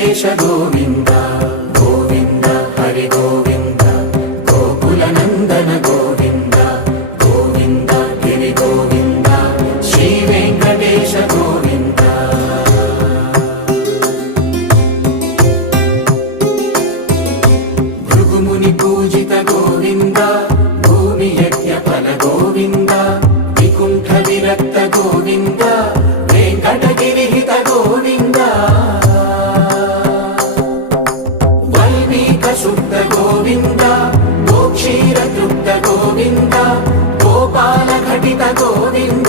వెంకటేశ గోవింద గోవింద హరి గోవింద గోకుల నందన గోవింద గోవింద గిరి గోవింద శ్రీ వెంకటేశ గోవింద భృగుముని పూజిత గోవింద భూమి యజ్ఞ ఫల గోవింద వికుంఠ విరక్త గోవింద వెంకటగిరిహిత గోవింద వల్మీక శుద్ధ గోవింద గోక్షీర తృప్త గోవింద గోపాల ఘటిత గోవింద